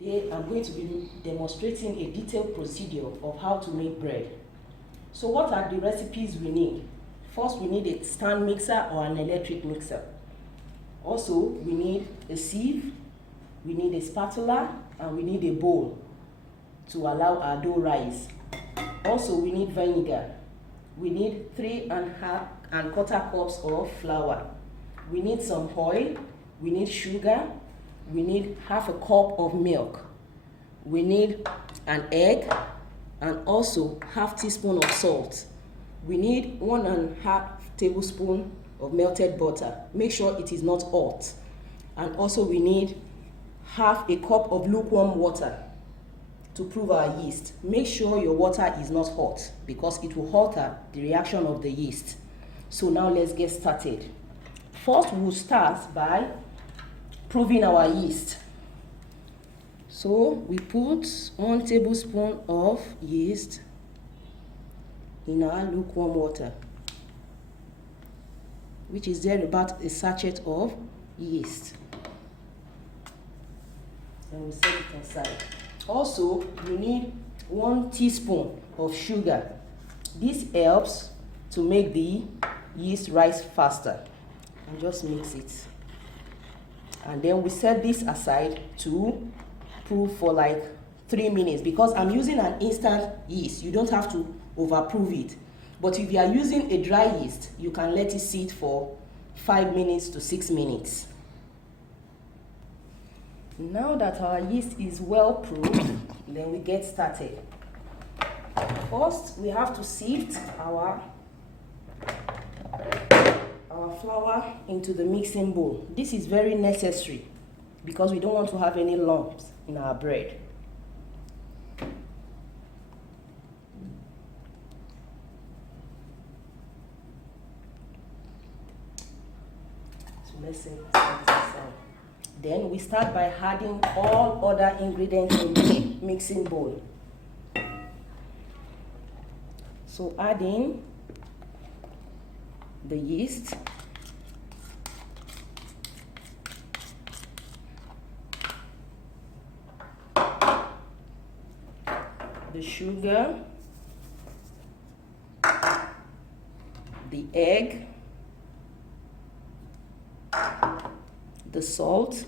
Today I'm going to be demonstrating a detailed procedure of how to make bread. So what are the recipes we need? First, we need a stand mixer or an electric mixer. Also, we need a sieve, we need a spatula, and we need a bowl to allow our dough rise. Also, we need vinegar. We need 3¼ cups of flour. We need some oil. We need sugar. We need ½ cup of milk. We need an egg and also ½ teaspoon of salt. We need 1½ tablespoon of melted butter. Make sure it is not hot. And also we need ½ cup of lukewarm water to prove our yeast. Make sure your water is not hot because it will alter the reaction of the yeast. So now let's get started. First, we'll start by proving our yeast. So we put 1 tablespoon of yeast in our lukewarm water, which is there about a sachet of yeast. And we set it aside. Also, you need 1 teaspoon of sugar. This helps to make the yeast rise faster. And just mix it. And then we set this aside to proof for like 3 minutes because I'm using an instant yeast. You don't have to overproof it. But if you are using a dry yeast, you can let it sit for 5 minutes to 6 minutes. Now that our yeast is well proofed, then we get started. First, we have to sift our flour into the mixing bowl. This is very necessary because we don't want to have any lumps in our bread. So let's set this aside. Then we start by adding all other ingredients in the mixing bowl. So adding the yeast, the sugar, the egg, the salt,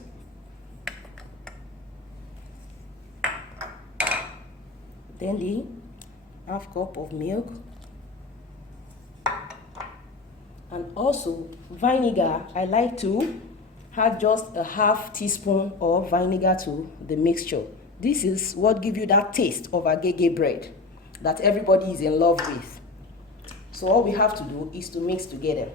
then the ½ cup of milk, and also vinegar. I like to add just a ½ teaspoon of vinegar to the mixture. This is what gives you that taste of Agege bread that everybody is in love with. So all we have to do is to mix together.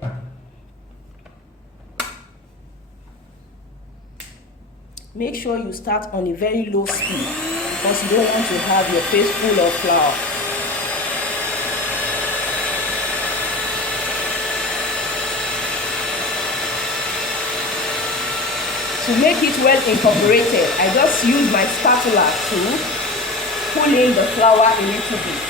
Make sure you start on a very low speed because you don't want to have your face full of flour. To make it well incorporated, I just use my spatula to pull in the flour a little bit.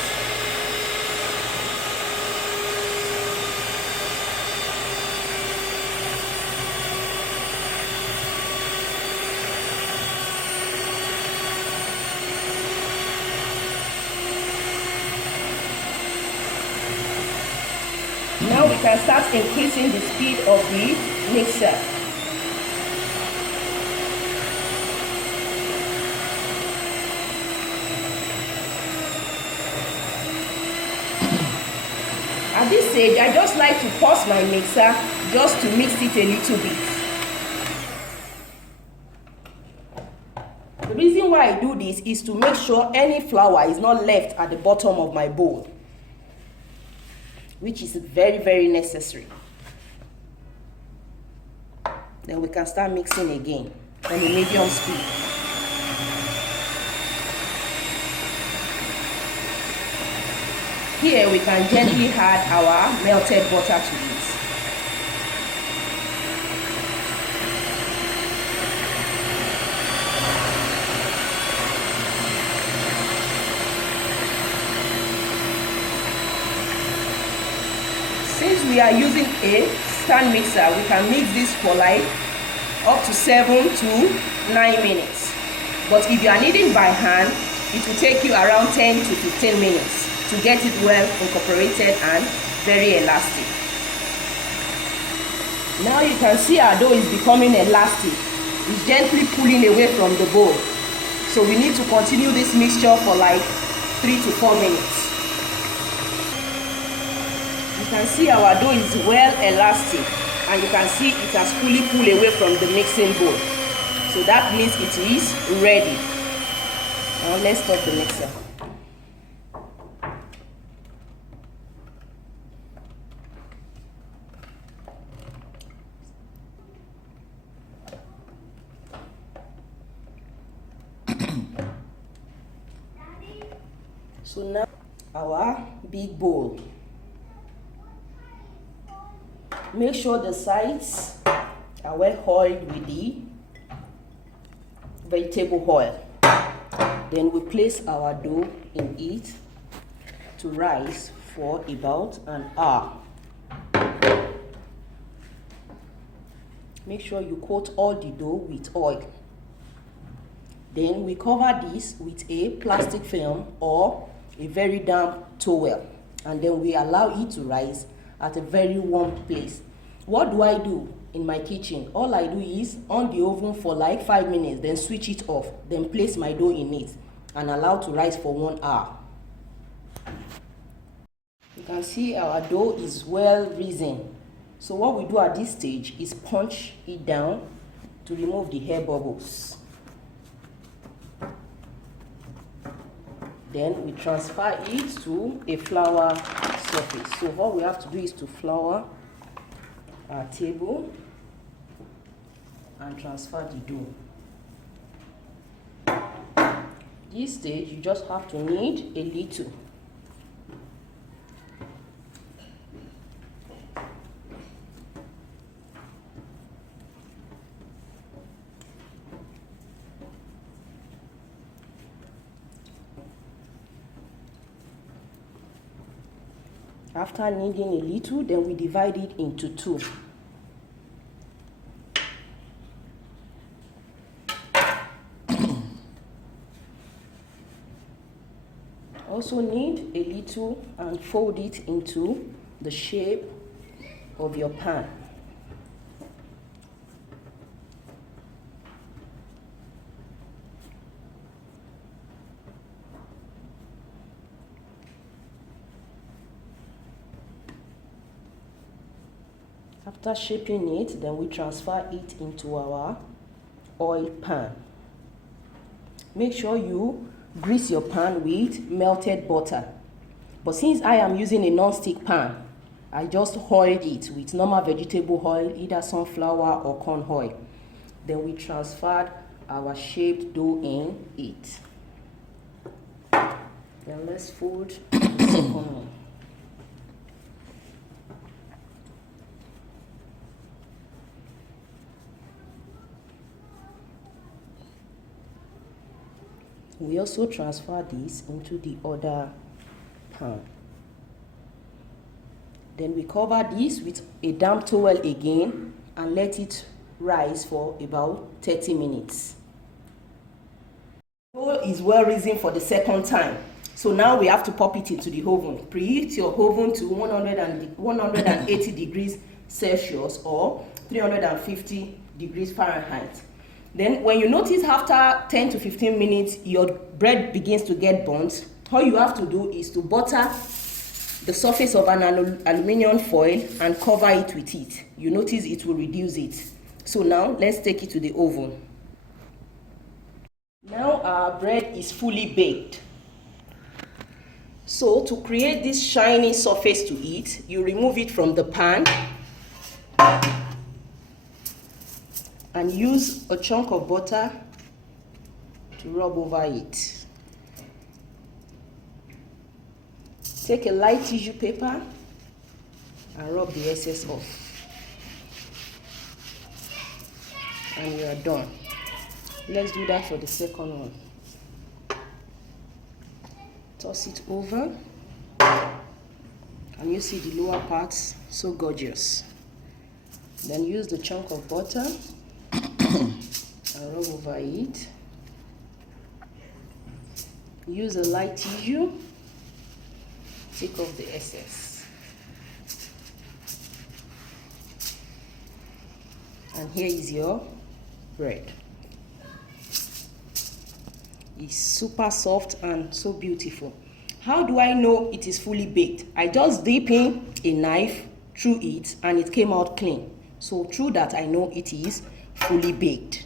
Now we can start increasing the speed of the mixer. At this stage, I just like to pause my mixer just to mix it a little bit. The reason why I do this is to make sure any flour is not left at the bottom of my bowl, which is very, very necessary. Then we can start mixing again on a medium speed. Here we can gently add our melted butter to it. Since we are using a stand mixer, we can mix this for like up to 7 to 9 minutes. But if you are kneading by hand, it will take you around 10 to 15 minutes to get it well incorporated and very elastic. Now you can see our dough is becoming elastic. It's gently pulling away from the bowl. So we need to continue this mixture for like 3 to 4 minutes. You can see our dough is well elastic, and you can see it has fully pulled away from the mixing bowl. So that means it is ready. Now let's stop the mixer. So now our big bowl. Make sure the sides are well oiled with the vegetable oil. Then we place our dough in it to rise for about an hour. Make sure you coat all the dough with oil. Then we cover this with a plastic film or a very damp towel, and then we allow it to rise at a very warm place. What do I do in my kitchen? All I do is on the oven for like 5 minutes, then switch it off, then place my dough in it and allow to rise for 1 hour. You can see our dough is well risen. So what we do at this stage is punch it down to remove the air bubbles. Then we transfer it to a flour surface. So what we have to do is to flour our table and transfer the dough. This stage you just have to knead a little. After kneading a little, then we divide it into two. Also knead a little and fold it into the shape of your pan. After shaping it, then we transfer it into our oil pan. Make sure you grease your pan with melted butter. But since I am using a non-stick pan, I just oiled it with normal vegetable oil, either sunflower or corn oil. Then we transferred our shaped dough in it. Then let's fold the second one. We also transfer this into the other pan. Then we cover this with a damp towel again and let it rise for about 30 minutes. The dough is well risen for the second time. So now we have to pop it into the oven. Preheat your oven to 180 degrees Celsius or 350 degrees Fahrenheit. Then when you notice after 10 to 15 minutes your bread begins to get burnt, all you have to do is to butter the surface of an aluminum foil and cover it with it. You notice it will reduce it. So now let's take it to the oven. Now our bread is fully baked. So to create this shiny surface to it, you remove it from the pan and use a chunk of butter to rub over it. Take a light tissue paper and rub the excess off. And we are done. Let's do that for the second one. Toss it over and you see the lower parts so gorgeous. Then use the chunk of butter and rub over it. Use a light tissue, take off the excess. And here is your bread. It's super soft and so beautiful. How do I know it is fully baked? I just dip in a knife through it and it came out clean. So through that I know it is fully baked.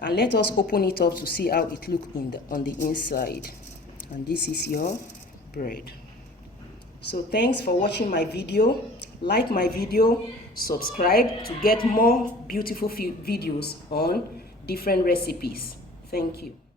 And let us open it up to see how it looks on the inside. And this is your bread. So thanks for watching my video. Like my video, subscribe to get more beautiful videos on different recipes. Thank you.